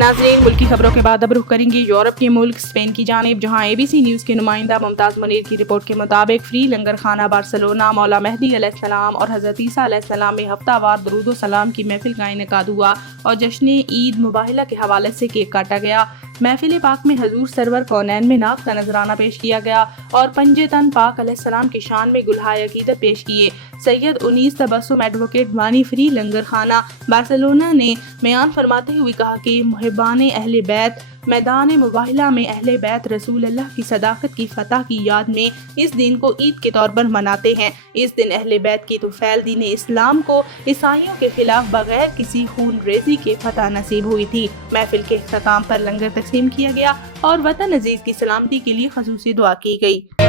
नाज़रीन, मुल्की खबरों के बाद अब रुख करेंगे यूरोप के मुल्क स्पेन की जानिब, जहां ABC न्यूज़ के नुमाइंदा मुमताज़ मुनीर की रिपोर्ट के मुताबिक फ्री लंगर खाना बार्सिलोना मौला मेहदी अलैहिस्सलाम और हज़रत ईसा अलैहिस्सलाम में हफ्तावार दरूद व सलाम की महफिल का इनेकाद हुआ और जश्न ईद मुबाहिला के हवाले से केक काटा गया। महफिल पाक में हजूर सरवर कौनैन में नात का नजराना पेश किया गया और पंजे तन पाक अलैहिस्सलाम की शान में गुलहाय अकीदत पेश किए। सैयद उनीस तबस्सुम एडवोकेट बानी फ्री लंगर खाना बार्सिलोना ने बयान फरमाते हुए कहा कि मुहिब्बाने अहले बैत मैदान मुबाहिला में अहले बैत रसूल अल्लाह की सदाकत की फतह की याद में इस दिन को ईद के तौर पर मनाते हैं। इस दिन अहले बैत की तुफैल दीन इस्लाम को ईसाइयों के खिलाफ बगैर किसी खून रेजी के फतह नसीब हुई थी। महफिल के इख्तिताम पर लंगर तकसीम किया गया और वतन अजीज की सलामती के लिए खसूसी दुआ की गई।